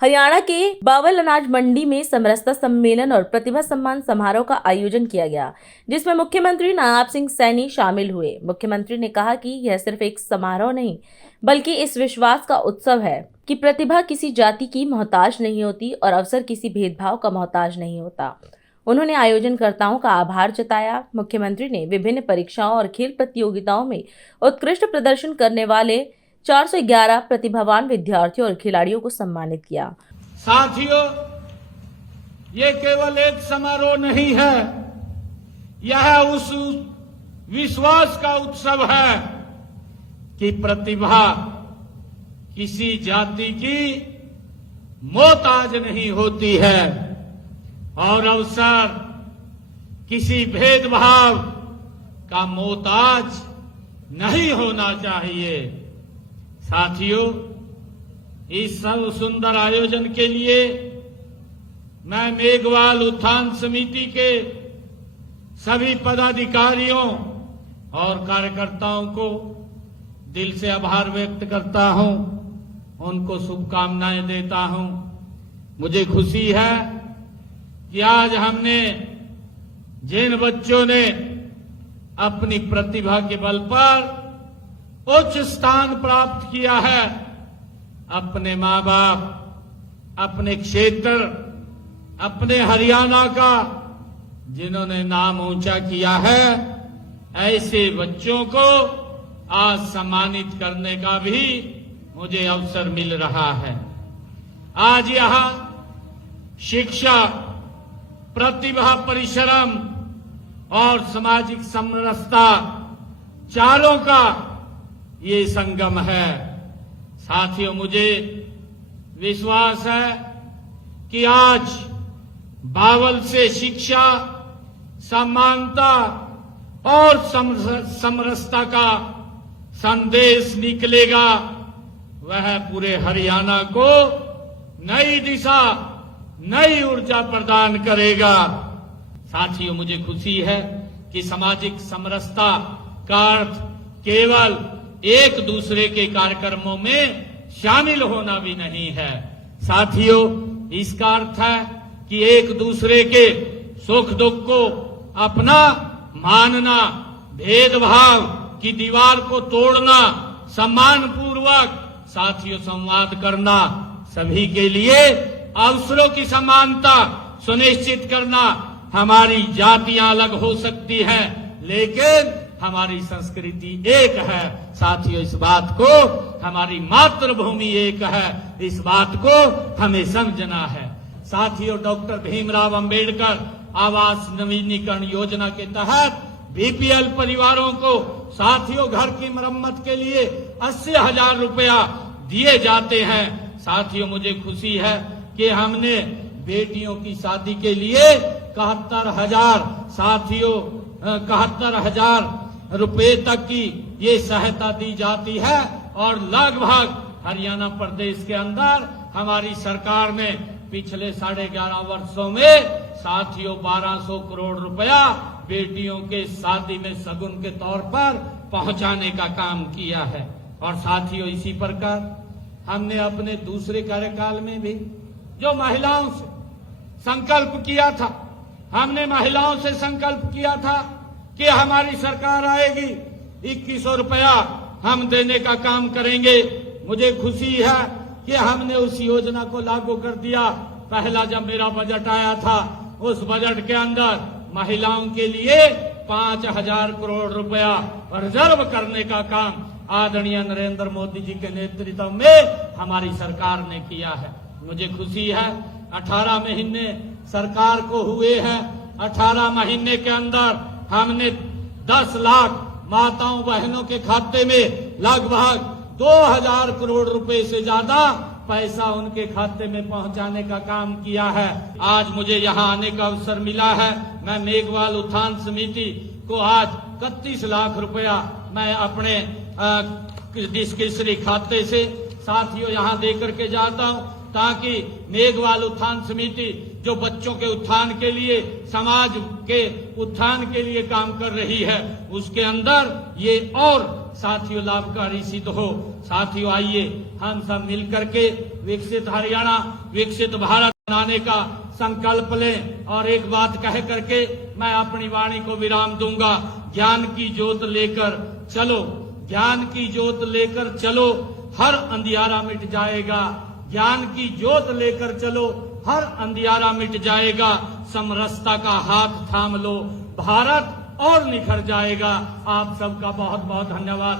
हरियाणा के बावल अनाज मंडी में समरसता सम्मेलन और प्रतिभा सम्मान समारोह का आयोजन किया गया, जिसमें मुख्यमंत्री नवाब सिंह सैनी शामिल हुए। मुख्यमंत्री ने कहा कि यह सिर्फ एक समारोह नहीं, बल्कि इस विश्वास का उत्सव है कि प्रतिभा किसी जाति की मोहताज नहीं होती और अवसर किसी भेदभाव का मोहताज नहीं होता। उन्होंने आयोजनकर्ताओं का आभार जताया। मुख्यमंत्री ने विभिन्न परीक्षाओं और खेल प्रतियोगिताओं में उत्कृष्ट प्रदर्शन करने वाले 411 प्रतिभावान विद्यार्थियों और खिलाड़ियों को सम्मानित किया। साथियों, ये केवल एक समारोह नहीं है, यह उस विश्वास का उत्सव है कि प्रतिभा किसी जाति की मोहताज नहीं होती है और अवसर किसी भेदभाव का मोहताज नहीं होना चाहिए। साथियों, इस सब सुंदर आयोजन के लिए मैं मेघवाल उत्थान समिति के सभी पदाधिकारियों और कार्यकर्ताओं को दिल से आभार व्यक्त करता हूं, उनको शुभकामनाएं देता हूं। मुझे खुशी है कि आज हमने जिन बच्चों ने अपनी प्रतिभा के बल पर उच्च स्थान प्राप्त किया है, अपने मां बाप, अपने क्षेत्र, अपने हरियाणा का जिन्होंने नाम ऊंचा किया है, ऐसे बच्चों को आज सम्मानित करने का भी मुझे अवसर मिल रहा है। आज यहां शिक्षा, प्रतिभा, परिश्रम और सामाजिक समरसता चारों का ये संगम है। साथियों, मुझे विश्वास है कि आज बावल से शिक्षा, समानता और समरसता का संदेश निकलेगा, वह पूरे हरियाणा को नई दिशा, नई ऊर्जा प्रदान करेगा। साथियों, मुझे खुशी है कि सामाजिक समरसता का अर्थ केवल एक दूसरे के कार्यक्रमों में शामिल होना भी नहीं है। साथियों, इसका अर्थ है कि एक दूसरे के सुख दुख को अपना मानना, भेदभाव की दीवार को तोड़ना, सम्मान पूर्वक साथियों संवाद करना, सभी के लिए अवसरों की समानता सुनिश्चित करना। हमारी जातियां अलग हो सकती हैं, लेकिन हमारी संस्कृति एक है। साथियों, इस बात को, हमारी मातृभूमि एक है, इस बात को हमें समझना है। साथियों, डॉक्टर भीमराव अंबेडकर आवास नवीनीकरण योजना के तहत बीपीएल परिवारों को साथियों घर की मरम्मत के लिए 80,000 रुपया दिए जाते हैं। साथियों, मुझे खुशी है कि हमने बेटियों की शादी के लिए 71,000 साथियों 71,000 रुपए तक की ये सहायता दी जाती है और लगभग हरियाणा प्रदेश के अंदर हमारी सरकार ने पिछले 11.5 वर्षों में साथियों 1200 करोड़ रुपया बेटियों के शादी में शगुन के तौर पर पहुंचाने का काम किया है। और साथियों, इसी प्रकार हमने अपने दूसरे कार्यकाल में भी जो महिलाओं से संकल्प किया था, हमने महिलाओं से संकल्प किया था कि हमारी सरकार आएगी, 2100 रुपया हम देने का काम करेंगे। मुझे खुशी है कि हमने उस योजना को लागू कर दिया। पहला जब मेरा बजट आया था, उस बजट के अंदर महिलाओं के लिए 5,000 करोड़ रुपया रिजर्व करने का काम आदरणीय नरेंद्र मोदी जी के नेतृत्व में हमारी सरकार ने किया है। मुझे खुशी है 18 महीने सरकार को हुए हैं। 18 महीने के अंदर हमने 10 लाख माताओं बहनों के खाते में लगभग 2,000 करोड़ रुपए से ज्यादा पैसा उनके खाते में पहुंचाने का काम किया है। आज मुझे यहां आने का अवसर मिला है। मैं मेघवाल उत्थान समिति को आज 31 लाख रुपया मैं अपने डिस्क्रिप्शनरी खाते से साथियों यहां देकर के जाता हूं, ताकि मेघवाल उत्थान समिति जो बच्चों के उत्थान के लिए, समाज के उत्थान के लिए काम कर रही है, उसके अंदर ये और साथियों लाभकारी सिद्ध हो। साथियों आइए हम सब मिलकर के विकसित हरियाणा, विकसित भारत बनाने का संकल्प लें। और एक बात कह करके मैं अपनी वाणी को विराम दूंगा। ज्ञान की ज्योत लेकर चलो, ज्ञान की ज्योत लेकर चलो, हर अंधियारा मिट जाएगा। ज्ञान की ज्योत लेकर चलो, हर अंधियारा मिट जाएगा। समरसता का हाथ थाम लो, भारत और निखर जाएगा। आप सबका बहुत बहुत धन्यवाद।